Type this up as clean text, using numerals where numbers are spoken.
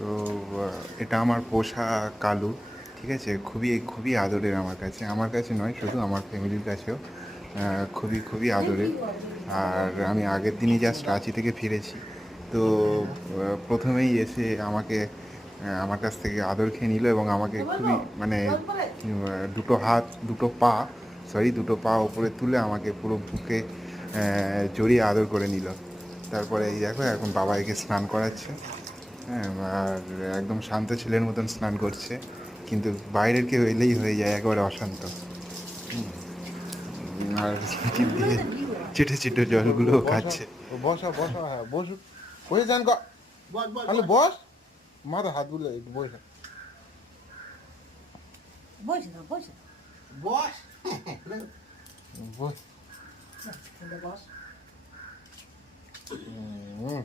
তো এটা আমার পোষা কালু, ঠিক আছে। খুবই খুবই আদরের আমার কাছে নয়, শুধু আমার ফ্যামিলির কাছেও খুবই খুবই আদরের। আর আমি আগের দিনই জাস্ট রাঁচি থেকে ফিরেছি, তো প্রথমেই এসে আমাকে আমার কাছ থেকে আদর খেয়ে নিল এবং আমাকে খুবই মানে দুটো হাত দুটো পা উপরে তুলে আমাকে পুরো বুকে জড়িয়ে আদর করে নিল। তারপরে এই দেখো এখন বাবা একে স্নান করাচ্ছে। হ্যাঁ, আর একদম শান্ত ছেলের মতন স্নান করছে, কিন্তু বাইরের কেউ এলেই হয়ে যায় একেবারে অশান্ত। আর জিভ দিয়ে চেটে চেটে জলগুলো খাচ্ছে। বসা বসা, হ্যাঁ বসু, বসে যান ক, তাহলে বস, মাথা হাত গুলো একটু বসে বসে না বসে বস বস। বস হুম